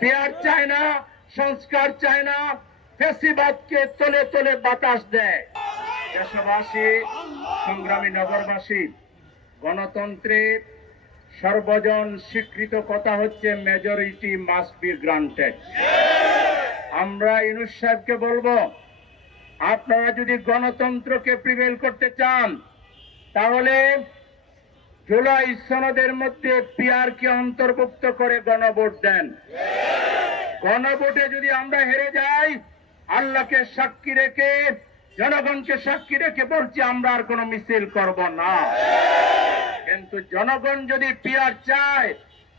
Pair চায় না, সংস্কার চায় না, ফেসিবাদকে তলে তলে বাতাস দেয়। দেশবাসী, সংগ্রামী নগরবাসী, গণতন্ত্রে সর্বজন স্বীকৃত কথা হচ্ছে মেজরিটি মাস্ট বি গ্রান্টেড আমরা ইনুস সাহেবকে বলব, আপনারা যদি গণতন্ত্রকে প্রিভেল করতে চান, তাহলে জুলাই সনদের মধ্যে পিয়ারকে অন্তর্ভুক্ত করে গণভোট দেন। গণভোটে যদি আমরা হেরে যাই, আল্লাহকে সাক্ষী রেখে, জনগণকে সাক্ষী রেখে বলছি, আমরা আর কোনো মিছিল করব না। কিন্তু জনগণ যদি পিয়ার চায়,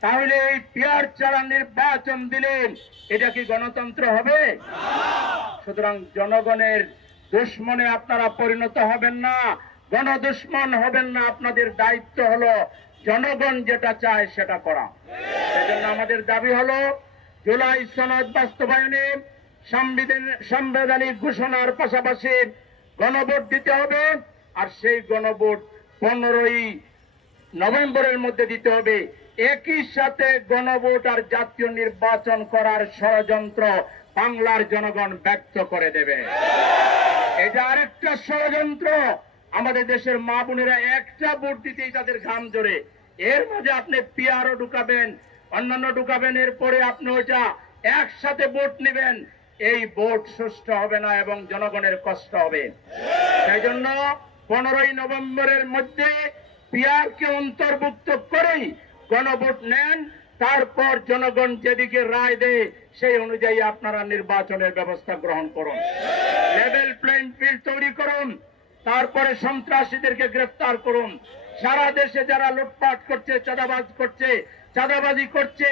তাহলে এই পিয়ার ছাড়া নির্বাচন দিলেন এটা কি গণতন্ত্র হবে? সুতরাং জনগণের দুশ্মনে আপনারা পরিণত হবেন না। গণদুশ্মন হবেন না, আপনাদের দায়িত্ব হলো জনগণ যেটা চায় সেটা করা। সেজন্য আমাদের দাবি হলো, জুলাই সনদ বাস্তবায়নে সাংবিধানিক ঘোষণার পাশাপাশি গণভোট দিতে হবে, আর সেই গণভোট পনেরোই নভেম্বরের মধ্যে দিতে হবে। একই সাথে গণভোট আর জাতীয় নির্বাচন করার ষড়যন্ত্র বাংলার জনগণ ব্যক্ত করে দেবে। এটা আরেকটা ষড়যন্ত্র। আমাদের দেশের মা বোনেরা একটা ভোট দিতেই তাদের ঘাম জোরে। এর মাঝে আপনি পিআরও ঢুকাবেন, অন্যান্য ঢুকাবেন, এরপরে আপনি ওইটা একসাথে ভোট নেবেন। এই ভোট সুষ্ঠু হবে না এবং জনগণের কষ্ট হবে। সেই জন্য পনেরোই নভেম্বরের মধ্যে পিআরকে অন্তর্ভুক্ত করেই গণভোট নেন, তারপর জনগণ যেদিকে রায় দেয়, সেই অনুযায়ী আপনারা নির্বাচনের ব্যবস্থা গ্রহণ করুন। লেভেল প্লেইং ফিল্ড তৈরি করুন। তারপরে সন্ত্রাসীদেরকে গ্রেফতার করুন। সারা দেশে যারা লুটপাট করছে, চাঁদাবাজ করছে, চাঁদাবাজি করছে,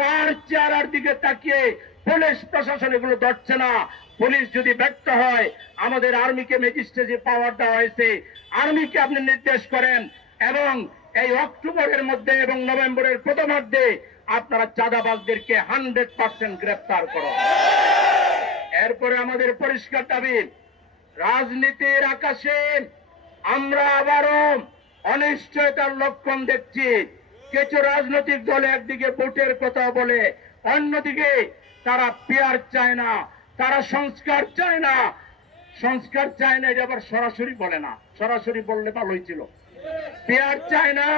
কার চেহারার দিকে তাকিয়ে পুলিশ প্রশাসন এগুলো ধরছে না। পুলিশ যদি ব্যর্থ হয়, আমাদের আর্মিকে ম্যাজিস্ট্রেসি পাওয়ার দেওয়া হয়েছে, আর্মিকে আপনি নির্দেশ করেন এবং এই অক্টোবরের মধ্যে এবং নভেম্বরের প্রথমার্ধে আপনারা চাঁদাবাজদেরকে হান্ড্রেড পার্সেন্ট গ্রেফতার করুন। এরপরে আমাদের পরিষ্কার দাবি রাজনীতির আকাশে আমরা আবারও অনিশ্চয়তার লক্ষণ দেখছি। কিছু রাজনৈতিক দল একদিকে ভোটের কথা বলে, অন্যদিকে তারা পেয়ার চায় না, তারা সংস্কার চায় না। সংস্কার চায় না এটা আবার সরাসরি বলে না, সরাসরি বললে ভালোই ছিল। পেয়ার চায় না,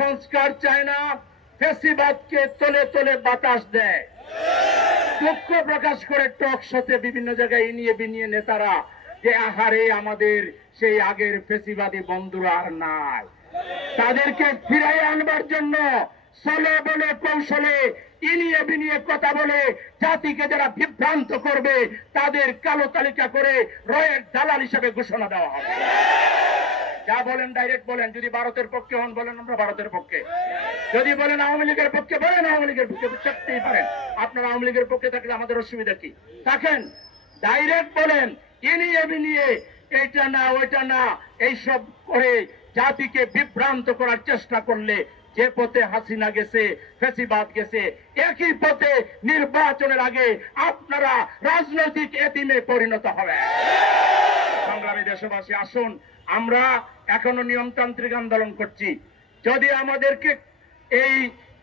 সংস্কার চায় না, ফেসিবাদকে তলে তলে বাতাস দেয়। দুঃখ প্রকাশ করে টক শোতে বিভিন্ন জায়গায় নিয়ে বিনিয়ে নেতারা যে আহারে আমাদের সেই আগের ফেসিবাদী বন্ধুরা আর নাই। তাদেরকে ফিরাই আনবার জন্য চলে বলে কৌশলে ইনিয়ে বিনিয়ে কথা বলে, জাতিকে যারা বিভ্রান্ত করবে, তাদের কালো তালিকা করে রয়ের দালাল হিসেবে ঘোষণা দেওয়া হবে। যা বলেন ডাইরেক্ট বলেন, যদি ভারতের পক্ষে হন বলেন আমরা ভারতের পক্ষে। যদি বলেন আওয়ামী লীগের পক্ষে বলেন আওয়ামী লীগের পক্ষে থাকতেই পারেন। আপনারা আওয়ামী লীগের পক্ষে থাকলে আমাদের অসুবিধা কি? থাকেন। ডাইরেক্ট বলেন এইসব করে জাতিকে বিভ্রান্ত করার চেষ্টা করলে যে পথে হাসিনা গেছে, ফেসিবাদ গেছে, একই পথে নির্বাচনের আগে আপনারা রাজনৈতিক পরিণত হবে। সংগ্রামী দেশবাসী, আসুন, আমরা এখনও নিয়মতান্ত্রিক আন্দোলন করছি। যদি আমাদেরকে এই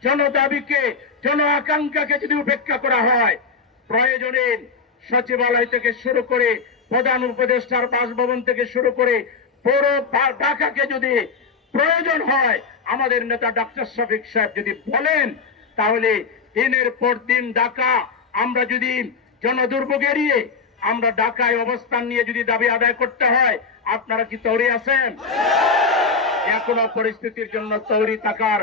জনদাবিকে জন আকাঙ্ক্ষাকে যদি উপেক্ষা করা হয়, প্রয়োজনে সচিবালয় থেকে শুরু করে প্রধান উপদেষ্টার বাসভবন থেকে শুরু করে পুরো ঢাকাকে যদি প্রয়োজন হয়, আমাদের নেতা ডাক্তার শফিক সাহেব যদি বলেন, তাহলে দিনের পর দিন ঢাকা, আমরা যদি জনদুর্ভোগ এড়িয়ে আমরা ঢাকায় অবস্থান নিয়ে যদি দাবি আদায় করতে হয়, আপনারা কি তৈরি আছেন? এখনও পরিস্থিতির জন্য তৈরি থাকার